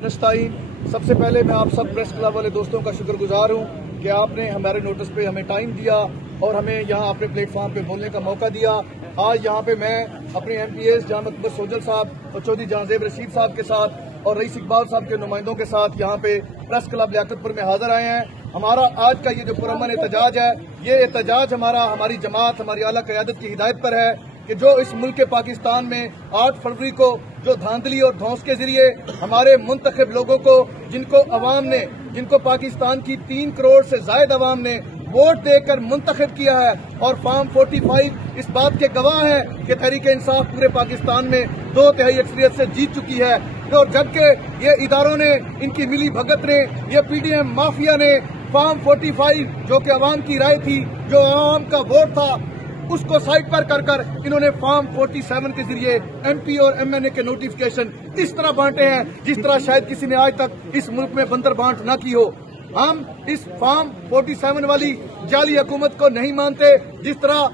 सबसे पहले मैं आप सब प्रेस क्लब वाले दोस्तों का शुक्रगुजार हूं कि आपने हमारे नोटिस पे हमें टाइम दिया और हमें यहां अपने प्लेटफॉर्म पे बोलने का मौका दिया। आज यहां पे मैं अपने MPs जाम अकबर सोजल साहब और चौधरी जहांजेब रशीद साहब के साथ और रईस इकबाल साहब के नुमाइंदों के साथ यहां पे प्रेस क्लब लियाकतपुर में हाजिर आए हैं। हमारा आज का ये जो पुरअमन एहतजाज है, ये एहतजाज हमारी जमात, हमारी आला क़यादत की हिदायत पर है कि जो इस मुल्क पाकिस्तान में 8 फरवरी को जो धांधली और धौंस के जरिए हमारे मुंतखब लोगों को, जिनको पाकिस्तान की 3 करोड़ से ज्यादा अवाम ने वोट देकर मुंतखब किया है और फॉर्म 45 इस बात के गवाह है कि तहरीक इंसाफ पूरे पाकिस्तान में 2/3 अक्सरियत से जीत चुकी है। और जबकि ये इदारों ने, इनकी मिली भगत ने, ये PDM माफिया ने फॉर्म 45 जो कि अवाम की राय थी, जो अवाम का वोट था, उसको साइड पर कर इन्होंने फॉर्म 47 के जरिए MP और MNA के नोटिफिकेशन इस तरह बांटे हैं जिस तरह शायद किसी ने आज तक इस मुल्क में बंदर बांट न की हो। हम इस फॉर्म 47 वाली जाली हुकूमत को नहीं मानते। जिस तरह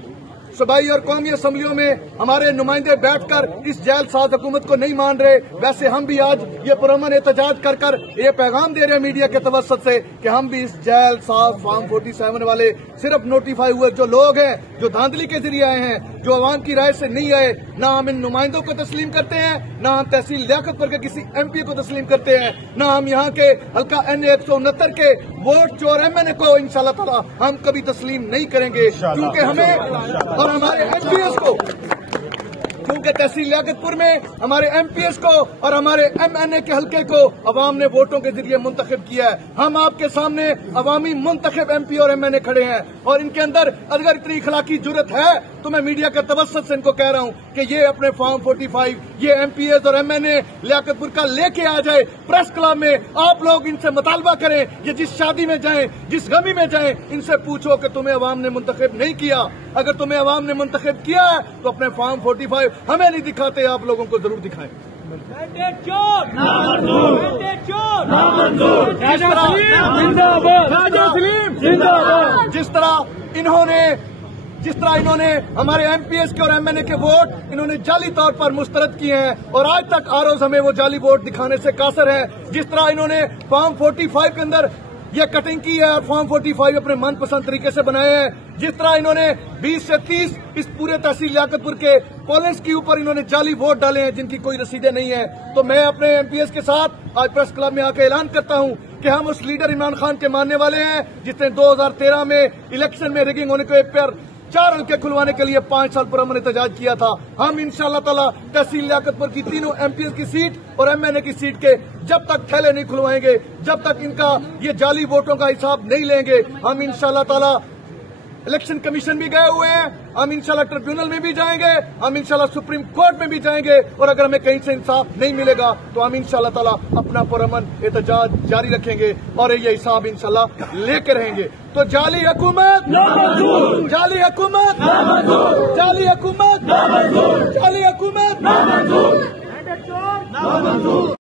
सूबाई और कौमी असम्बलियों में हमारे नुमाइंदे बैठकर इस जैलसाज हुकूमत को नहीं मान रहे, वैसे हम भी आज ये पुरअमन एहतजाज कर ये पैगाम दे रहे हैं मीडिया के तवस्सुत से कि हम भी इस जैलसाज फॉर्म 47 वाले सिर्फ नोटिफाई हुए जो लोग हैं, जो धांधली के जरिए आए हैं, जो अवाम की राय से नहीं आए, ना हम इन नुमाइंदों को तस्लीम करते हैं, ना हम तहसील लियाकतपुर के किसी MP को तस्लीम करते हैं, ना हम यहाँ के हल्का NA 169 के वोट चोर MNA को इंशाल्लाह ताला हम कभी तस्लीम नहीं करेंगे। क्योंकि हमें और हमारे MPs को, क्योंकि तहसील लियाकतपुर में हमारे MPs को और हमारे MNA के हल्के को अवाम ने वोटों के जरिए मुंतखब किया है। हम आपके सामने अवामी मुंतखब MP और MNA खड़े हैं और इनके अंदर अगर इतनी इखलाकी जुर्रत है तो मैं मीडिया के तवस्सुत से इनको कह रहा हूं कि ये अपने फॉर्म 45 ये MPs और MNA लियाकतपुर का लेके आ जाए प्रेस क्लब में। आप लोग इनसे मुतालबा करें, ये जिस शादी में जाएं, जिस गमी में जाएं, इनसे पूछो कि तुम्हें अवाम ने मुंतखब नहीं किया। अगर तुम्हें अवाम ने मुंतखब किया है तो अपने फॉर्म 45 हमें नहीं दिखाते, आप लोगों को जरूर दिखाएं। जिस तरह इन्होंने हमारे MPs के और MNA के वोट इन्होंने जाली तौर पर मुस्तरद किए हैं और आज तक आरोज हमें वो जाली वोट दिखाने से कासर है। जिस तरह इन्होंने फॉर्म 45 के अंदर ये कटिंग की है और फॉर्म 45 अपने मनपसंद तरीके से बनाए हैं। जिस तरह इन्होंने 20 से 30 इस पूरे तहसील लियाकतपुर के पोलिंग्स के ऊपर इन्होंने जाली वोट डाले हैं जिनकी कोई रसीदें नहीं है। तो मैं अपने MPs के साथ आज प्रेस क्लब में आकर ऐलान करता हूं कि हम उस लीडर इमरान खान के मानने वाले हैं जिसने 2013 में इलेक्शन में रिगिंग होने के पर 4 हल्के खुलवाने के लिए 5 साल पुरअमन एहतजाज किया था। हम इंशाल्लाह ताला तहसील लियाकतपुर की तीनों MPs की सीट और MNA की सीट के जब तक थैले नहीं खुलवाएंगे, जब तक इनका ये जाली वोटों का हिसाब नहीं लेंगे, हम इंशाल्लाह ताला इलेक्शन कमीशन भी गए हुए हैं, हम इंशाल्लाह ट्रिब्यूनल में भी जाएंगे, हम इंशाल्लाह सुप्रीम कोर्ट में भी जाएंगे और अगर हमें कहीं से इंसाफ नहीं मिलेगा तो हम इंशाल्लाह ताला अपना पुरअमन एहतजाज जारी रखेंगे और ये हिसाब इंशाल्लाह लेके रहेंगे। तो जाली हुकूमत, जाली हुकूमत, जाली हुकूमत, जाली हुकूमत।